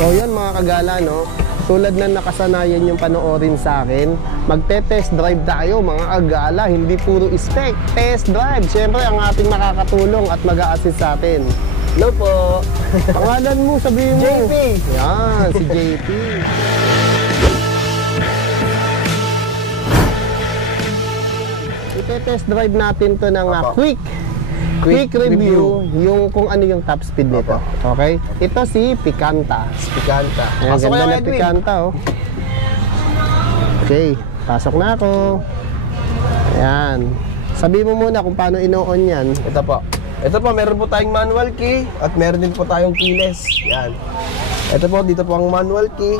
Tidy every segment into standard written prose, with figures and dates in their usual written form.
So yan mga kagala, no? Tulad na nakasanayan yung panoorin sa akin, magte-test drive tayo mga kagala, hindi puro spec, test drive. Siyempre ang ating makakatulong at mag-a-assist sa atin. Hello po. Pangalan mo, sabihin mo. JP. Yan, si JP. Ite-test drive natin to ng quick review yung kung ano yung top speed nito. Okay? Ito si Picanto. Picanto. Ayan, ganda na Picanto, oh. Okay, pasok na ako. Ayan. Sabi mo muna kung paano ino-on yan. Ito po. Ito po, meron po tayong manual key at meron din po tayong keyless. Yan. Ito po, dito po ang manual key.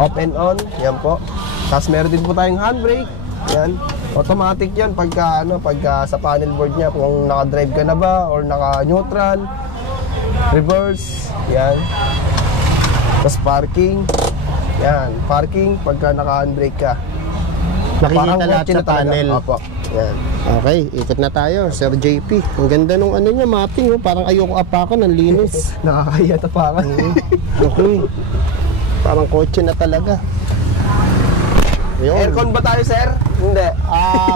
Off and on. Yan po. Tapos meron din po tayong handbrake. Yan. Automatic yan pagka sa panel board niya kung naka-drive ka na ba or naka-neutral, reverse, yan. Tapos parking. Yan, parking pagka naka-handbrake ka. Nakikita lahat sa panel. Opo. Yan. Okay, ikot na tayo, Sir JP. Ang ganda nung ano niya, mapping, oh. Parang ayoko apakan, ang linis. Nakakaya tapakan. Okay. Parang kotse na talaga. Ayun. Aircon ba tayo, sir? Hindi.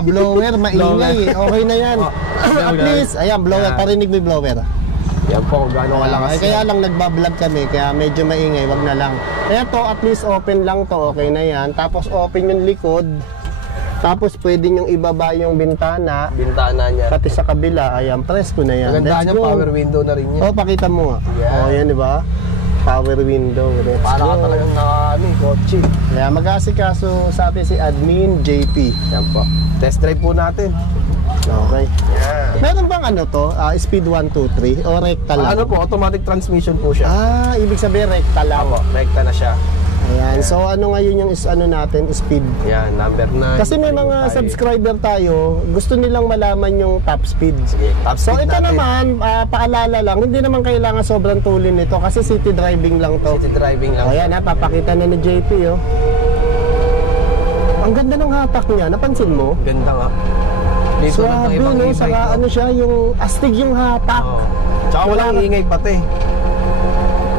Blower, maingay. Okay na yan. At least, ayan, blower. Parinig mo yung blower. Yan po, kung gaano kalakas. Kaya lang nagbablog kami, kaya medyo maingay, wag na lang. Kaya to, at least open lang to, okay na yan. Tapos open yung likod. Tapos pwede nyo ibaba yung bintana. Bintana niya. Pati sa kabila, ayan, press ko na yan. Maganda niya, power window na rin yan. Pakita mo nga. Yeah. Yan, di ba? Power window. Para ka talagang kotse. Kaya mag-aasikaso sa atin si Admin JP. Yan po. Test drive po natin. Okay. Yeah. Meron bang ano to? Speed 1, 2, 3? O rekta lang? Ano po, automatic transmission po siya. Ibig sabihin rekta lang. Opo, rekta na siya. Ayan. So ano ngayon yung natin, speed? Yan, number 9. Kasi may mga subscriber tayo, gusto nilang malaman yung top speed. Sige, top speed so ito natin. naman, paalala lang, hindi naman kailangan sobrang tulin nito kasi city driving lang to. City driving lang. Ayan, papakita na ni JP, oh. Ang ganda ng hatak niya, napansin mo? Ganda nga. Dito na Swabe, no? Saka ano siya, yung astig yung hatak. Tsaka walang ingay pati.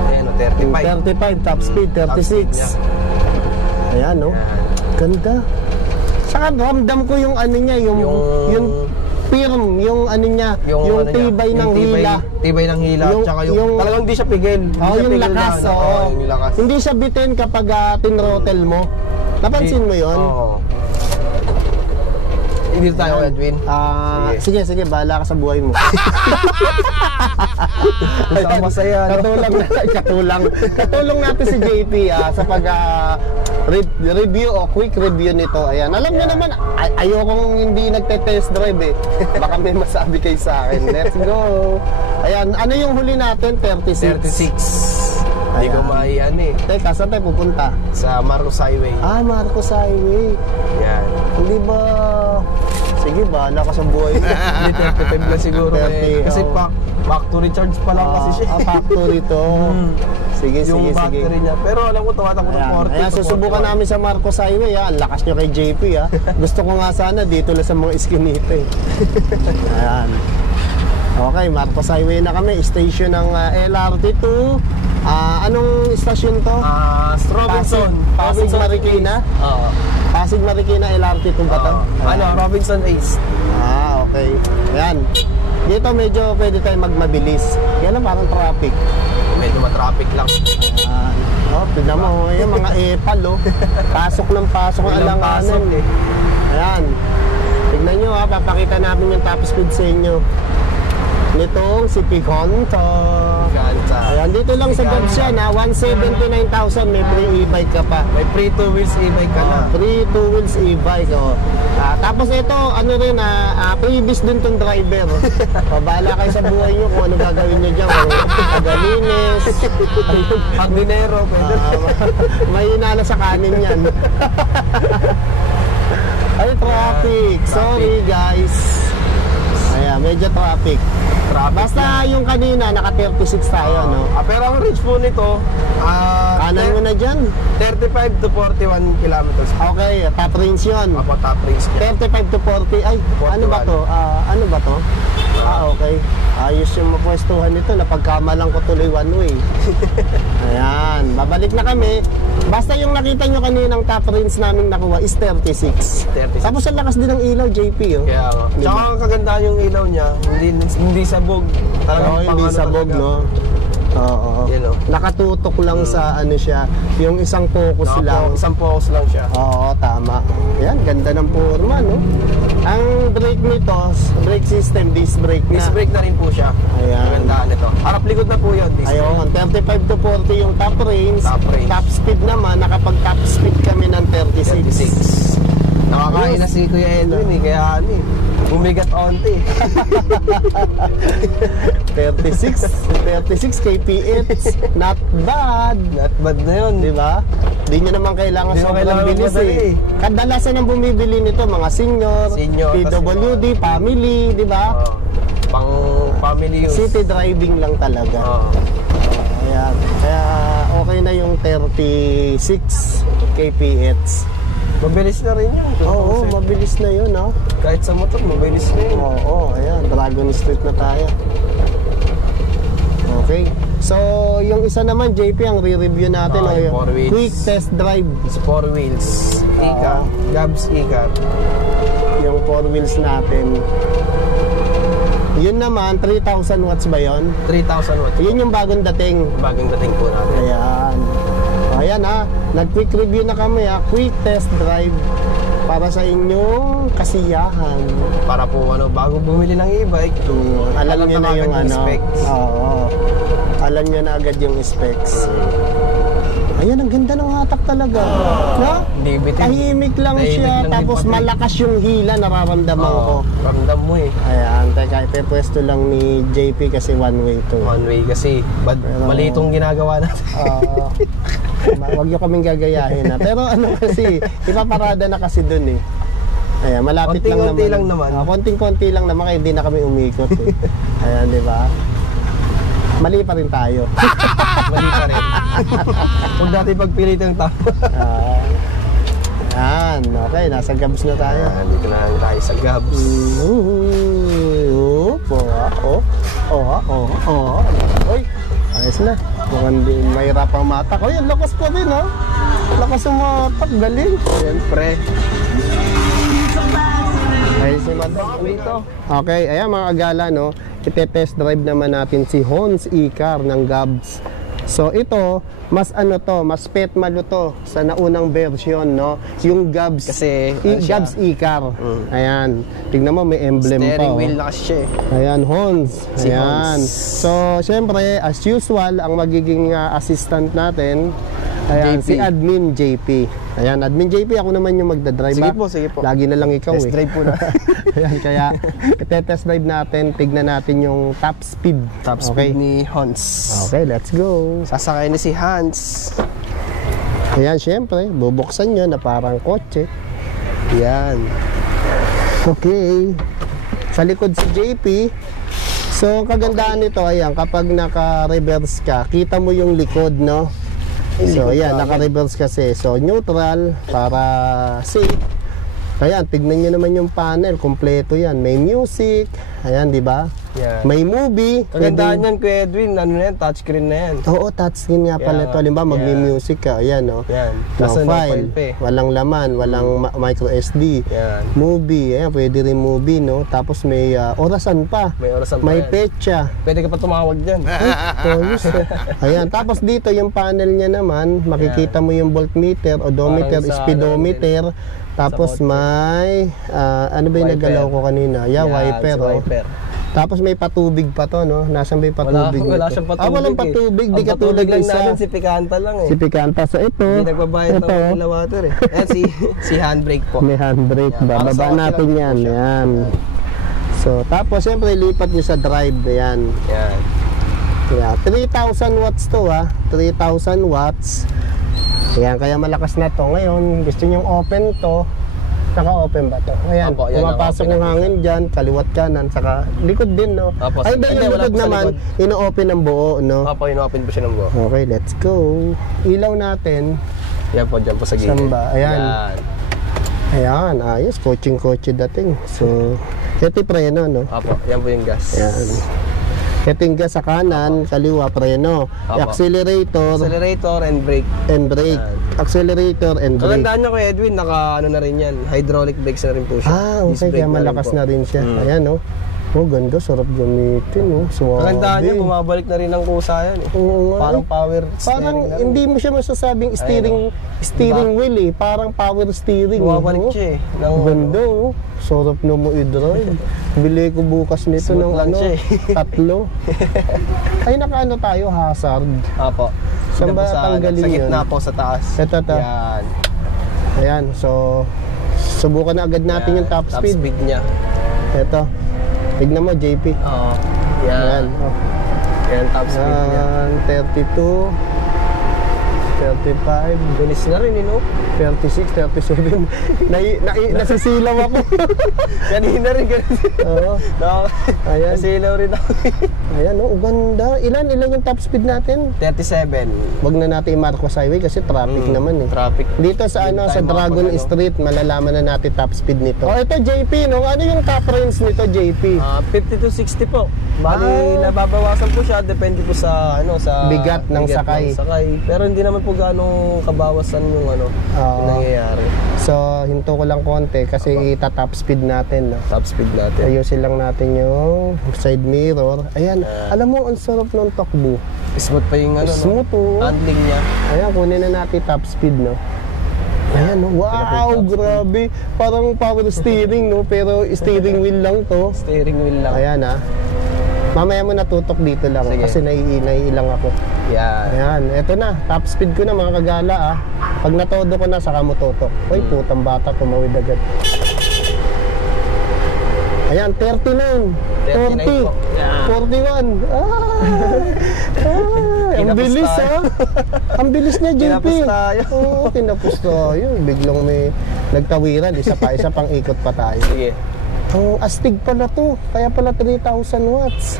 Ayan, 35. 35, top speed, 36. Ayan, no? Ganda. Saka ramdam ko yung ano niya, yung firm, yung ano niya, yung tibay ng hila. Tibay ng hila, tsaka yung talagang hindi siya pigil. Yung lakas, yung lakas. Hindi siya bitin kapag tinrottle mo. Napansin mo yun? Oo. Hindi tayo, Edwin. Sige, bahala ka sa buhay mo. Masaya. Katulong natin si JP sa review o quick review nito. Ayan. Alam niyo naman, ayokong hindi nagte-test drive eh. Baka may masabi kayo sa akin. Let's go. Ayan, ano yung huli natin? 36. Hindi ko maiyan eh. Teka, saan tayo pupunta? Sa Marcos Highway. Marcos Highway. Yan. Hindi ba... Sige, bahala ka sa buhay mo. Hindi, 35 na siguro. 30, kasi factory charge pa lang kasi siya. Factory to. Sige. Yung battery niya. Pero alam ko, tawatak ko ng 40. Ayan, susubukan namin sa Marcos Highway. Ang lakas nyo kay JP. Gusto ko nga sana dito lang sa mga iskinita eh. Ayan. Okay, Marcos Highway na kami. Station ng LRT2. Anong stasyon to? Robinson. Pasig Marikina? Oo. Pasig Marikina LRT2 ba to? Robinson East. Okay. Ayan. Dito medyo pwede tayong magmabilis. Kaya lang parang traffic. Medyo matraffic lang. Tignan mo, yung mga epal, pasok ng pasok ang alanganan. Ayan. Tignan nyo, papakita namin yung top speed sa inyo. Nitong si Picanto. Ayan, dito lang sa Gabsyan, 179,000. May free e-bike ka pa. May free 2 wheels e-bike ka na. Free 2 wheels e-bike. Tapos ito, ano rin, previous din tong driver. Pabala kayo sa buhay nyo kung ano gagawin nyo dyan. Pagalinis. Hardinero, pwede. May inala sa kanin yan. Ay, traffic. Sorry, guys. Ayan, medyo traffic. Basta yung kanina, naka 36 tayo, no? Pero ang range po nito, Kanan mo na dyan. 35 to 41 kilometers. Okay, top range yun. Apo, top range niya. 35 to 40. Ay, 41. ano ba to? Ano ba to? Okay. Ayos yung mapwestuhan nito. Napagkamalang ko tuloy one way. Ayan. Babalik na kami. Basta yung nakita nyo kaninang top range namin nakuha is 36. 36. Tapos ang lakas din ng ilaw, JP. Oh. Kaya nga. Diba? Tsaka ang kagandahan yung ilaw niya, hindi sabog. Oo, hindi sabog, no? Oo. Yan, oh. Nakatutok lang sa ano siya, yung isang focus lang. Isang focus lang siya. Oo, tama. Yan, ganda ng forma, no? Ang brake nito, brake system, disc brake na. Disc brake na rin po siya. Ayan. Kagandahan nito. Harap likod na po yun. Disc brake. Ayun, 35 to 40 yung top range. Top range. Top speed naman, nakapag top speed kami ng 36. 36. Nakakain na si Kuya Edwin eh, kaya ano eh. Bumigat onti. 36 kph. Not bad. Not bad na yun. Di ba? Di nyo naman kailangan Di mo sobrang kailangan bilis magmadali eh. Kadalasan ang bumibili nito, mga senior, PWD, family, di ba? Pang family use. City driving lang talaga. Kaya okay na yung 36 kph. Mabilis na rin yun. Oo, mabilis na yun, no? Kahit sa motor, mabilis na yun. Oo, ayan, Dragon Street na tayo. Okay. So, yung isa naman, JP, ang re-review natin, yung four wheels. quick test drive. It's 4 wheels. Ika. Gabs Ika. Yung 4 wheels natin. Yun naman, 3,000 watts ba yun? 3,000 watts. Yun yung bagong dating. Bagong dating po natin. Ayan. Ayan ha, nag-quick review na kami ha. Quick test drive para sa inyong kasiyahan. Para po bago bumili ng e-bike, alam nyo na yung specs. Oo. Alam nyo na agad yung specs. Ayan, ang ganda ng hatak talaga. No? Tahimik lang siya, tapos malakas yung hila, nararamdaman ko. Ramdam mo eh. Ayan, teka, ipepwesto lang ni JP kasi one way to. One way kasi, mali itong ginagawa natin. Huwag nyo kaming gagayahin na. Pero ano kasi, ipaparada na kasi dun eh. Ayan, malapit konting-konti lang naman. Konting-konti lang naman, kaya hindi na kami umikot eh. Ayan, di ba? Mali pa rin tayo. Mali pa rin. Huwag natin pagpilit yung tama. Ayan, okay, nasa Gabs na tayo. Dito na tayo sa Gabs. Oy, ayos na. Mukhang may rapang matak. Oy, ang lakas pa din, ha? Lakas ang matak, galing. Siyempre. Ay, si Madam dito. Okay, ayan mga agala, no? Ite-test drive naman natin si Honz E-Car ng Gabs. So ito, mas mas petmalo to sa naunang version, no? Yung Gabs, kasi Gabs E-Car. Ayan, tignan mo may emblem pa. Steering wheel na kasi. Ayan, Honz. Si Ayan. Honz. So, syempre, as usual, ang magiging assistant natin, ayan, JP. si Admin JP. Ayan, Admin JP, ako naman yung magdadrive. Sige po. Lagi na lang ikaw Test drive po na. Ayan, kaya ite-test drive natin, tignan natin yung top speed. Top speed ni Hans. Okay, let's go. Sasakay ni si Hans. Ayan, syempre, bubuksan nyo na parang kotse. Ayan. Okay. Sa likod si JP. So, ang kagandahan nito, ayan, kapag naka-reverse ka, kita mo yung likod, no? So, ayan, naka-reverse kasi. So, neutral para safe. Ayan, tignan nyo naman yung panel. Kompleto yan. May music. Ayan, di ba? Yan. May movie. Kagandahan yan, Kuya Edwin. Ano na yan? Touchscreen na yan. Oo, touchscreen nga pala ito. Halimbawa, mag-music ka. Ayan, no? Yan. No Nasa file. Walang laman. Walang micro SD. Yan. Movie. Ayan, pwede rin movie, no? Tapos may orasan pa. May orasan pa May yan. petsa. Pwede ka pa tumawag dyan. Ayos, Ayan, tapos dito yung panel niya naman, makikita mo yung voltmeter, odometer, Parang sa speedometer, tapos may ano ba yung Wiper. nagalaw ko kanina? Yeah, Yan, wiper, sa wiper. Tapos may patubig pa to, no? Nasaan ba yung patubig? Wala nito? siyang patubig. Walang patubig, di Ang katulad patubig lang isa. natin si Pikanta lang eh. Si Pikanta. So ito, Hindi nagbabayad ng Manila Water eh. Ayan, si handbrake po. may handbrake. Yan, para Bababa sa natin kotse lang yan. po siya. Yan. So, tapos siyempre lipat nyo sa drive. Ayan. Yan. Yeah, 3,000 watts to, ha. 3,000 watts. Ayan, kaya malakas na to. Ngayon, gusto nyong open to. Naka-open ba to? Ayan, Opo, yan, pumapasok naka-open yung na po hangin dyan, kaliwat kanan, saka likod din, no? Opo, Ay, hindi, dahil yung wala likod po sa naman, likod. ino-open ang buo, no? Opo, ino-open po siya ng buo. Okay, let's go. Ilaw natin, Yan po, dyan po sa gilid. saan ba? Ayan. Yan. Ayan, ayos, coaching-coach dating. So, ito yung preno, no? Opo, yan po yung gas. Ayan. Ito yung gas sa kanan, kaliwa, preno. Opo. Accelerator Accelerator and brake. and brake. Accelerator and brake. Kagandaan nyo kay Edwin, naka ano na rin yan. Hydraulic brakes na rin po siya. Ah, Disc okay, brake kaya malakas po. na rin siya. Ayan, no? Oh, ganda, sarap gamitin, no? Suwabe. Kagandaan nyo, bumabalik na rin ng kusa yan eh. Oo nga, Parang eh. power Parang steering na rin. hindi mo siya masasabing steering wheel eh. Parang power steering. Bumabalik no? siya eh. Ng, Ganda, oh. Sarap na mo i-drive. Bili ko bukas nito Smooth ng lang ano, siya eh. 3. Ay, nakaano tayo, hazard. Apo. Saan Dito po ba tanggalin sa gitna yun? po sa taas. Ito. Yan. Ayan, so subukan na agad natin yung top speed. niya. Ito. Tignan mo, JP. Oo. Ayan. Yan. Oh. Yan top speed niya. Yan, 32, 35, Bilis na rin, no? 36, 37. Nasisilaw ako. Kanina rin, ganun. Oo. Ayan. Nasilaw rin ako. Ayan, oh, ganda. Ilan yung top speed natin? 37. Wag na natin i-Marcos Highway kasi traffic naman eh. Traffic. Dito sa Hindi ano tayo sa Dragon makapag-ano. Street, malalaman na natin top speed nito. Oh, ito JP, no? Ano yung top range nito, JP? 50 to 60 po. Bali, Ah. nababawasan po siya. Depende po sa, sa Bigat ng sakay. Pero hindi naman po gaano kabawasan yung Oo. yung nangyayari. So, hinto ko lang konti kasi ita-top speed natin, no? Top speed natin. Ayusin lang natin yung side mirror. Ayan, alam mo, ang sarap ng takbo. Smooth pa yung Smooth, oh. handling niya. Ayan, kunin na natin top speed, no? Ayan, no? Wow, grabe. Parang power steering, no? Pero steering wheel lang to. Steering wheel lang. Ayan, ah. Mamaya mo natutok dito lang Sige. kasi naiilang ako. Yan. Ayan, eto na. Top speed ko na, mga kagala, ah. Pag natodo ko na, saka mo tutok. Uy, putang bata, tumawid agad. Ayan, 39. 40. 39 po. Yan. 41. Ang Kinapos bilis, tayo. ah. Ang bilis niya, JP. Kinapos tayo. Oo, kinapos tayo. Biglang may nagtawiran. Isa pang ikot pa tayo. Sige. Ang astig pala to. Kaya pala 3,000 watts.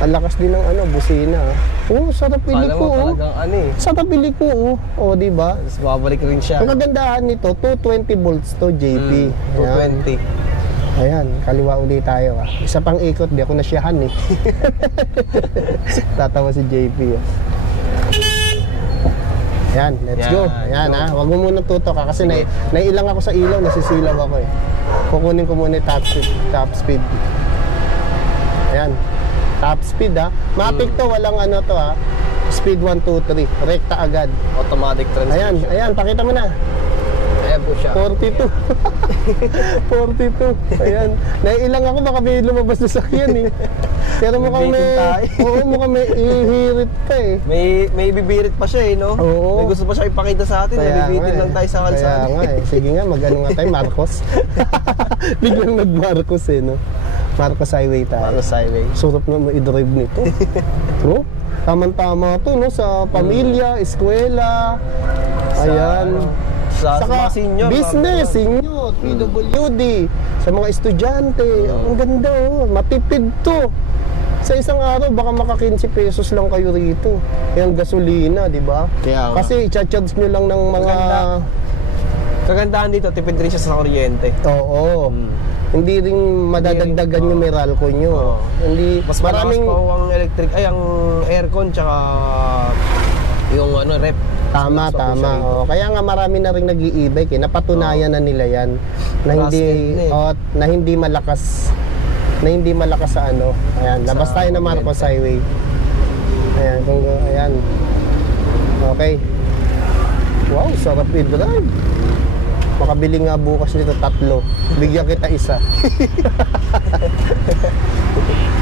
Ang lakas din ng busina. Oh, sarap Kala iliko, mo oh. talagang eh. Sarap iliko, oh. Oh, di ba? Tapos babalik rin siya. Ang kagandahan nito, 220 volts to, JP. Ayan. 220. Ayan, kaliwa ulit tayo, ah. Isa pang ikot, di ako nasyahan, eh. Tatawa si JP, ah. Ayan, let's Yan, go. Ayan, go. ha. Huwag mo munang tutok, ha. Kasi Sige. naiilang ako sa ilaw, nasisilaw ako, eh. Kukunin ko muna yung top speed. Ayan. Top speed, ha. Matic to, walang to, ha. Speed 1, 2, 3. Rekta agad. Automatic transmission. Ayan, pakita mo na. Ayan po siya. 42. 42. Ayan. Naiilang ako, baka may lumabas na sakyan, eh. Pero mukhang may... Bibitin tayo. Oo, mukhang may ihirit ka, eh. May bibirit pa siya no? Oo. May gusto pa siya ipakita sa atin. Nabibitin lang tayo sa kalsada. Kaya nga, eh. Sige nga, mag-ano nga tayo, Marcos. Biglang nag-Marcos, eh, no? Marcos Highway tayo. Marcos Highway. Surap na ma-drive nito. No? Tamang-tama to, no? Sa pamilya, eskwela. Ayan. Sa Saka mga senior. business, senior, PWD, sa mga estudyante. Ang ganda, oh. Matipid to. Sa isang araw, baka maka 15 pesos lang kayo rito. Yung gasolina, di ba? Kaya nga. Kasi i-charge nyo lang ng mga... Kagandahan dito, tipid rin siya sa kuryente. Oo. Hindi rin madadagdagan yung Meralco nyo. Oo. Hindi, Mas maraming pa ang electric, ang aircon, tsaka yung rep. Tama. Oh. Kaya nga marami na rin nag-i-e-bike, eh. Napatunayan na nila yan na hindi Trusted na, na hindi malakas sa Ayan, labas tayo na Marcos Highway. Ayan, ayan. Okay. Wow, sarap i-drive. Makabili nga bukas nito 3. Bigyan kita isa.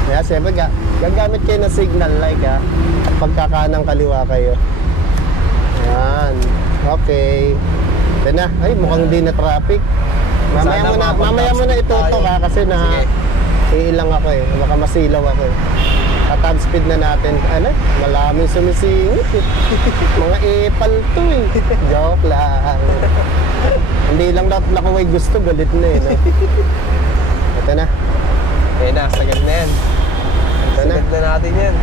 Kaya siyempre gagamit kayo ng signal light, ha. Pagkakanang kaliwa kayo. Ayan. Okay. Ito na. Ay, mukhang di na traffic. Mamaya mo na itutok, ha, kasi Sige. iilang ako, eh. Baka masilaw ako, eh. At top speed na natin. Malaming sumisingit, eh. Mga epal to, eh. Joke lang. Hindi lang nakuway gusto, galit na eh. No? Ito na. Eh na, sagad na yan. Ito na. Sagad na natin yan.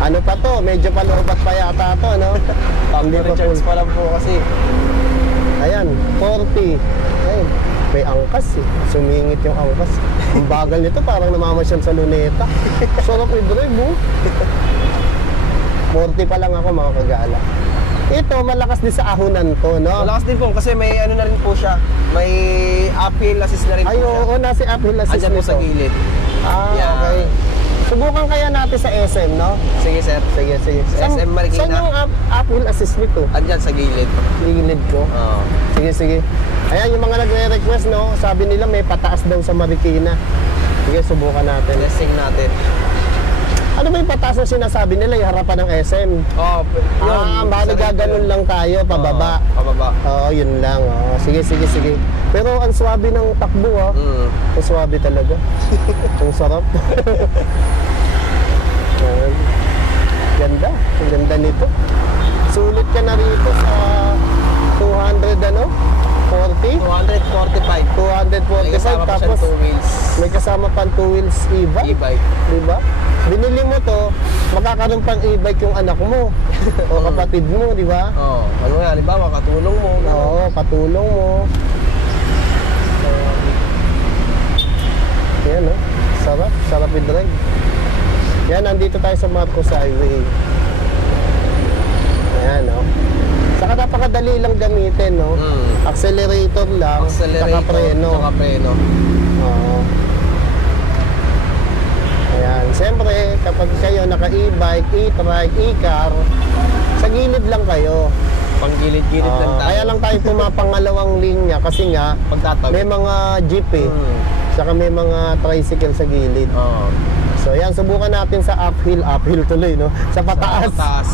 Ano pa to? Medyo palubat pa yata to, no? Hindi pa Recharge full. pa lang po kasi. Ayan, 40. Ayun, may angkas eh. Sumingit yung angkas. Ang bagal nito, parang namamasyal sa luneta. Sarap i-drive, oh. 40 pa lang ako, mga kagala. Ito, malakas din sa ahonan to, no? Malakas din po kasi may ano na rin po siya. May uphill assist na rin po Ay, siya. oo, nasi uphill assist Andyan po nito. sa gilid. Ah, Yeah. okay. Subukan kaya natin sa SM, no? Sige sir. Sige, sige. Sa SM Marikina. Saan yung uphill assist nito? Andyan sa gilid. Gilid ko. Oo. Sige, sige. Ayan, yung mga nagre-request, no? Sabi nila may pataas daw sa Marikina. Sige, subukan natin. Testing natin. Ano ba yung pataas na sinasabi nila? Yung harapan ng SM? Oo. Bali gaganon lang tayo, pababa. Pababa. Oo, yun lang. Oo. Sige, sige, sige. Pero ang swabe ng takbo, ha? Ang swabe talaga. Ang sarap. Ayan. Ganda. Ang ganda nito. Sulit ka na rito sa 200 ano? 40? 245. 245 May kasama pa tapos siyang 2 wheels. may kasama pang 2 wheels e-bike. E-bike. Diba? Binili mo to, makakaroon pang e-bike yung anak mo o kapatid mo, di ba? Oo. Ano nga, halimbawa, katulong mo. Oo, katulong mo. Yan, no? Sarap, sarap i-drive. Yan, nandito tayo sa Marcos Highway. Ayan, no? Saka napakadali lang gamitin, no? Accelerator lang, saka preno. Saka preno. Oo. Ayan, siyempre, kapag kayo naka-e-bike, e-trike, e-car, sa gilid lang kayo. Panggilid-gilid lang tayo. Kaya lang tayo pumapangalawang linya kasi nga, Pagtatawid. may mga jeep eh. Saka may mga tricycle sa gilid. Oo. So yan, subukan natin sa uphill tuloy, no? Sa pataas. Sa taas.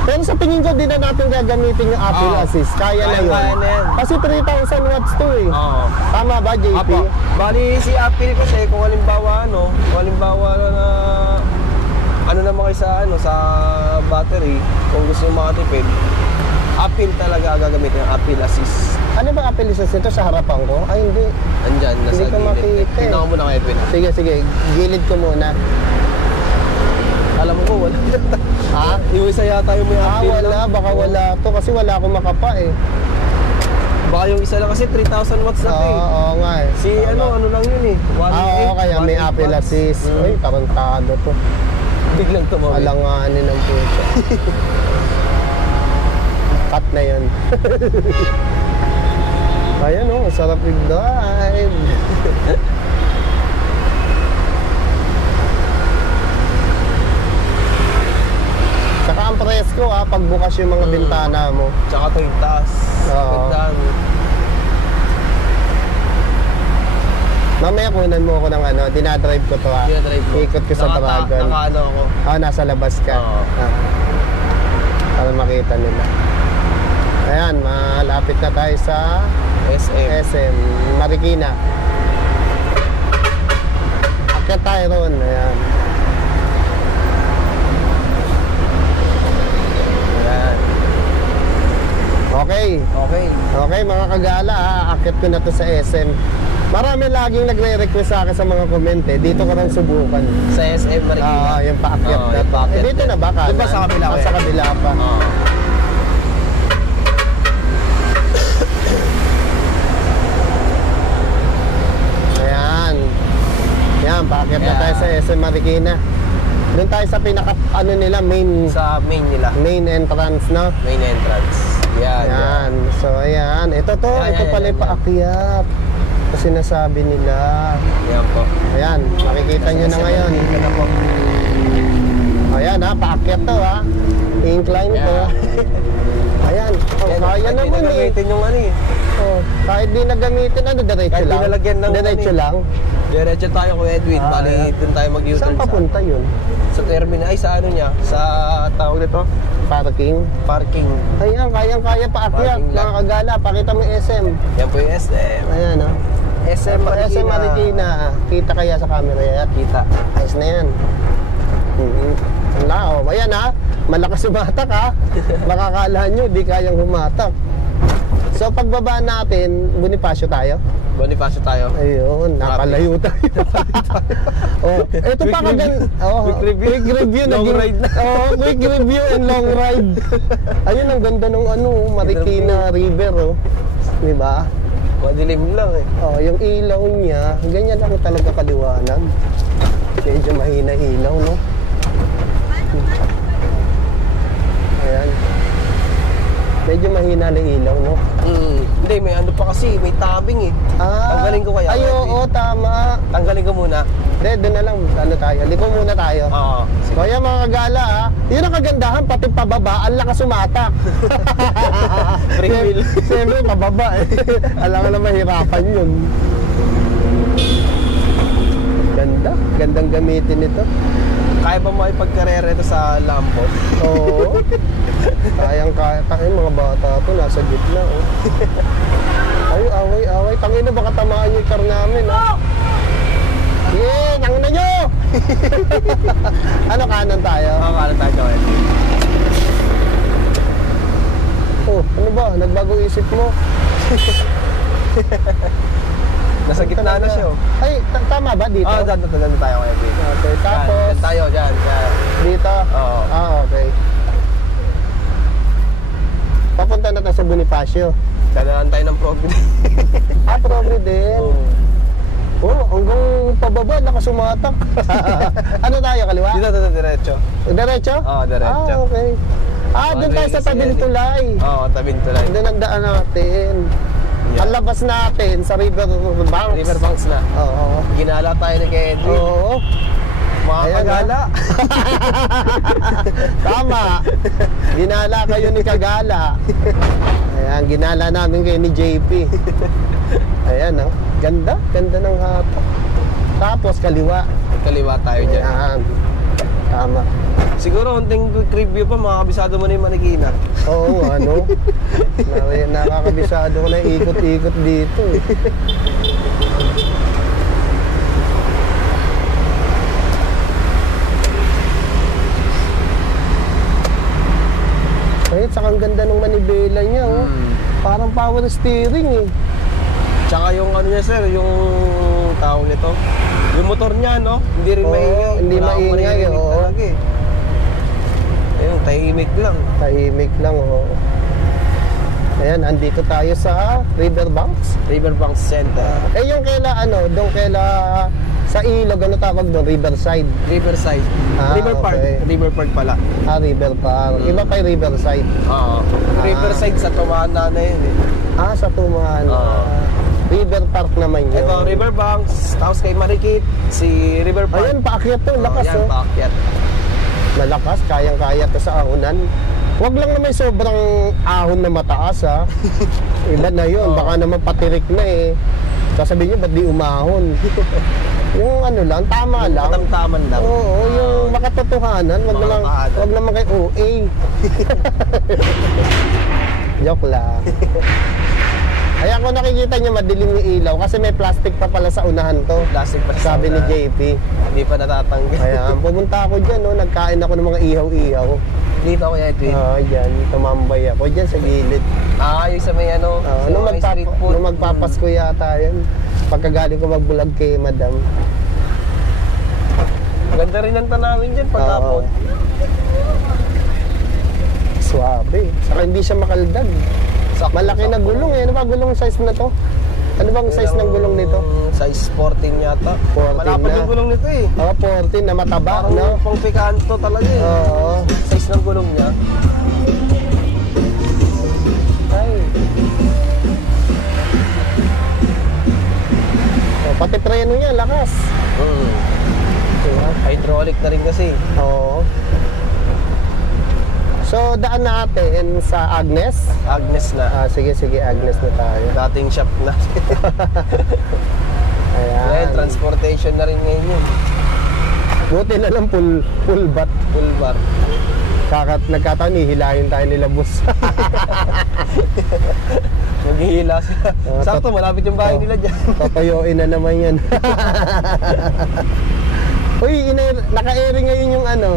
Pero sa tingin ko, din na natin gagamitin yung uphill assist. Kaya na yun. Kaya na yan. Kasi 3,000 watts to eh. Oo. Tama ba, JP? Apo. Bali si uphill kasi kung halimbawa na ano naman kayo sa sa battery, kung gusto mo makatipid, uphill talaga gagamitin yung uphill assist. Ano ba uphill assist nito sa harapan ko? Ay, hindi. Andyan, nasa Hindi ko gilid. makita eh. Tingnan ko muna kay Edwin. Sige, sige. Gilid ko muna. Alam ko wala. Ha? Yung isa yata yung may uphill Wala. lang. Baka wala to kasi wala akong makapa eh. Baka yung isa lang kasi 3,000 watts na to eh. Oo nga eh. Si ano lang yun eh. 1.8, Oo, kaya may 1.8 uphill watts. assist. Uy, tarantado to. Biglang tumawid. Alanganin ng puso. Cut na yun. Ayan oh, sarap i-drive. Saka ang presko ha, pagbukas yung mga bintana mo. Tsaka to yung taas. Oo. Gandaan. Mamaya kunan mo ako ng ano, dinadrive ko to ha. Dinadrive ko. Ikot ko sa Dragon. Naka-ano ako. Nasa labas ka. Oo. Para makita nila. Ayan, malapit na tayo sa SM Marikina. Akyat tayo ron. Ayan. Ayan. Okay. Okay. Okay mga kagala ha, akyat ko na to sa SM. Marami laging nagre-request sa akin sa mga comment eh. Dito ko rin subukan. Sa SM Marikina. Yung paakyat na yung to. paakyat Dito na. na ba kanan? Doon ba sa kabila ko Sa kabila pa. Oo. Ayan. Yan, paakyat na Yeah. tayo sa SM Marikina. Doon tayo sa pinaka, ano nila, Sa main nila. main entrance, no? Main entrance. Yan. Ayan. So, ayan. Ito to. Yan, Ito yan, pala yan, yung yan. paakyat. Kasi sinasabi nila. Yan po. Ayan. Makikita nyo na ngayon. Ito po. Ayan ha, paakyat to ha. Incline to. Ayan. Oh, kaya naman eh. Gamitin yung ano eh. Oh, kahit di na gamitin, ano, diretso Kahit di lang? nalagyan ng Diretso ano eh. lang? Diretso tayo Kuya Edwin. Bali, ayan. doon tayo mag-U-turn Saan papunta yun? sa terminal. Ay, sa ano niya? Sa tawag nito? Parking? Parking. Ayan, kayang-kaya paakyat. Parking lot. Mga kagala, pakita mo yung SM. Yan po yung SM. Ayan ha. SM Marikina. SM Marikina. Kita kaya sa camera yan. Kita. Ayos na yan. Wala, oh. Ayan ha. Malakas humatak ha. Makakala nyo, di kayang humatak. So pagbaba natin, Bonifacio tayo. Bonifacio tayo. Ayun, napalayo tayo. Oh, ito pa kagan. Oh, quick review Long naging- ride na. Oh, quick review and long ride. Ayun ang ganda ng ano, Marikina River, oh. 'Di ba? Madilim lang eh. Oh, yung ilaw niya, ganyan lang talaga kaliwanag. Medyo mahina ilaw, no? Ayan. Medyo mahina na ilaw, no? Hindi, may ano pa kasi, may tabing eh. Tanggalin ko kaya. Ay, oo, tama. Tanggalin ko muna. Hindi, doon na lang, ano tayo, liko muna tayo. Oo. So, ayan mga kagala, ha? Yun ang kagandahan, pati pababa, ang lakas sumatak. Free wheel. Siyempre, pababa eh. Alam ka na mahirapan yun. Ganda, gandang gamitin ito. Kaya ba makipagkarera ito sa Lambo? Oo. Kaya mga bata to, nasa gitna, oh. Ay, away. Tangin na, baka tamaan yung car namin, ha? Sige, tangin na nyo! Ano, kanan tayo? Oo, kala tayo gawin. Oh, ano ba? Nagbago isip mo? Nasa gitna na siya oh. Ay, tama ba dito? Oo, dyan tayo kaya dito. Okay, tapos Dyan tayo, dyan. dito? Oo. Ah, okay. Papunta na tayo sa Bonifacio. Dadaan tayo ng Providence. Ah, Providence. Oh, hanggang pababa, nakasumatak. Ano tayo, kaliwa? Dito, diretso. Diretso? Oo, diretso. Ah, okay. Ah, doon tayo sa tabing tulay. Oo, tabing tulay. Doon ang daan natin. Yeah. Ang labas natin sa Riverbanks. Riverbanks na. Oo. Ginala tayo ni Kuya Edwin. Oo. Mga Ayan, kagala. Tama. Ginala kayo ni Kagala. Ayan, ginala namin kayo ni JP. Ayan, oh. Ganda. Ganda ng hatak. Tapos kaliwa. Kaliwa tayo dyan. Ayan. Tama. Siguro, konting quick review pa, makakabisado mo na yung Marikina. Oo, ano? Nakakabisado ko na ikot-ikot dito. Eh. Ayun, saka ang ganda ng manibela niya, oh. Parang power steering, eh. Tsaka yung ano niya sir, yung tawag nito. Yung motor niya, no? Hindi rin Oo, maingay. hindi Wala akong maingay, maririnig oo. talaga eh. Ayun, tahimik lang. Tahimik lang, oh. Ayan, andito tayo sa Riverbanks. Riverbanks Center. Eh, yung kaila, ano, doon kaila sa ilog, ano tawag doon? Riverside. Riverside. Ah, River Park. okay. River Park pala. Ah, River Park. Iba pa yung Riverside. Oo. Riverside sa Tumana na yun eh. Ah, sa Tumahan. Oo. River Park naman yun. Ito, Riverbanks. Tapos kay Marikit, si River Park. Ayun, paakyat to. Lakas, yan, oh. paakyat. Malakas, kayang-kaya to sa ahonan. Huwag lang naman sobrang ahon na mataas, ha. Iba na yun. Baka naman patirik na, eh. Sasabihin nyo, ba't di umahon? Yung ano lang, tama lang. Katamtaman lang. Oo, yung makatotohanan. Makatotohanan. Wag naman kay OA. Joke lang. Ayan, kung nakikita nyo, madilim yung ilaw kasi may plastic pa pala sa unahan to. Plastic pa sa Sabi ni unahan. JP. Hindi pa natatanggal. Ayan, pumunta ako dyan, no? Nagkain ako ng mga ihaw-ihaw. Dito ako yan, Edwin. Dyan, tumambay ako dyan sa gilid. Yung sa may ano, sa Nung may street food. magpapasko yata yan. Pagkagaling ko magbulag kay madam. Ganda rin ang tanawin dyan pag hapon. Suabe. Saka hindi siya makaldag. Malaki na gulong eh. Ano ba gulong size na to? Ano bang size ng gulong nito? Size 14 yata. 14 Malapad na. yung gulong nito eh. 14 na mataba, Parang no? pang pikanto talaga eh. Oo. Size ng gulong niya. Ay. Pati preno niya, lakas. Diba? Hydraulic na rin kasi. Oo. So, daan natin sa Agnes. Agnes na. Sige, Agnes na tayo. Dating shop na. Ayan. Ngayon, transportation na rin ngayon yun. Buti na lang full bat. Full bar. Nagkataon, hihilahin tayo nila bus. Maghihila sila. Sakto, malapit yung bahay nila dyan. Papayuin na naman yan. Uy, naka-airing ngayon yung ano,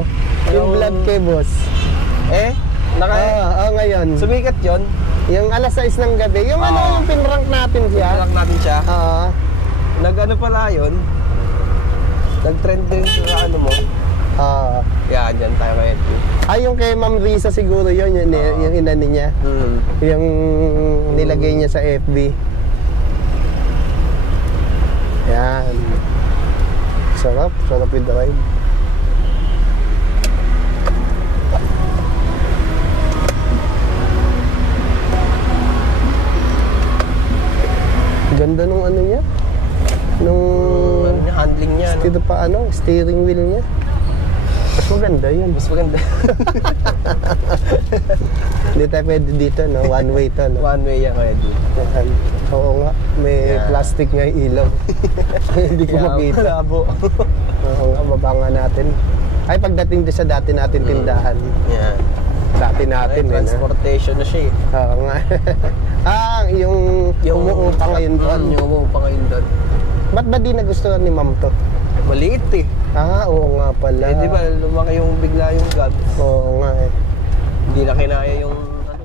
yung vlog kay boss. Ngayon. Ngayon. Sumikat yun. Yung alas 6 ng gabi. Yung ano, yung pinrank natin siya. Pinrank natin siya. Oo. Nag-ano pala yun? Nag-trend din sa ano mo. Yan, dyan tayo kay Edwin. Yung kay Ma'am Risa siguro yun, yung inani niya. Yung nilagay niya sa FB. Yan. Sarap yung drive. Ganda nung ano niya. Nung handling niya, no? Steering wheel niya. Mas maganda yun. Mas maganda. Hindi tayo pwede dito, no? One way to, no? One way yan, kaya dito. Oo nga, may plastic nga yung ilaw. Hindi ko makita. Malabo. Oo nga, baba nga natin. Ay, pagdating din sa dati natin tindahan. Yan. Dati natin, Ay, transportation na siya eh. Oo nga. Yung umuupa ngayon doon. Yung umuupa ngayon doon. Ba't ba di nagustuhan ni Ma'am to? Maliit eh. Oo nga pala. Eh, di ba, lumaki yung bigla yung gab. Oo nga eh. Hindi na kinaya yung ano.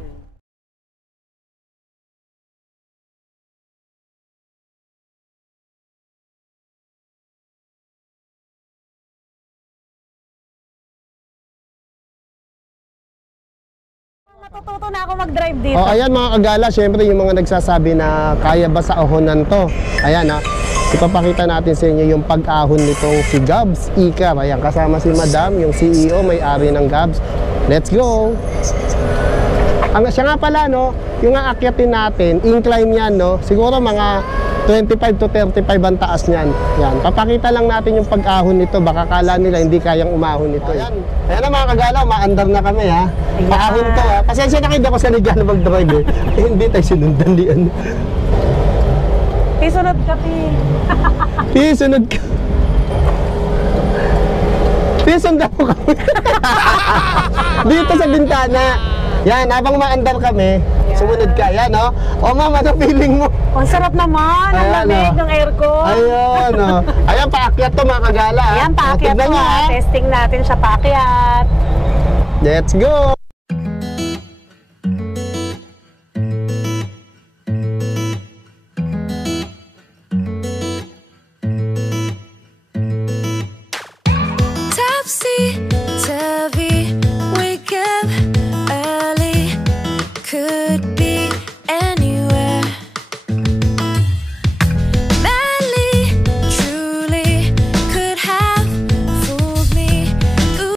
Natututo na ako mag-drive dito. Ayan mga kagala, syempre yung mga nagsasabi na kaya ba sa ahonan to. Ayan ipapakita natin sa inyo yung pag-ahon nitong si Gabs Icar. Ayan, kasama si Madam, yung CEO, may-ari ng Gabs. Let's go! Siya nga pala, no, yung aakyatin natin, incline yan, no, siguro mga 25 to 35 ang taas niyan. Yan, papakita lang natin yung pag-ahon nito. Baka kala nila hindi kayang umahon nito. Ayan na mga kagala, maandar na kami ha. Paahon to ha. Pasensya na kayo, ako sanay na mag-drive eh. Hindi tayo sinundan di ano. Pisunod ka, Sunod ka. Sundan mo kami. Dito sa bintana. Yan, habang maandar kami, sumunod ka. Yan, no? O ma'am, ano feeling mo? Ang sarap naman. Ang lamig ng aircon. Ayun, no? Ayan, paakyat to mga kagala. Ayan, paakyat Tignan to. nyo, ha? Testing natin siya paakyat. Let's go!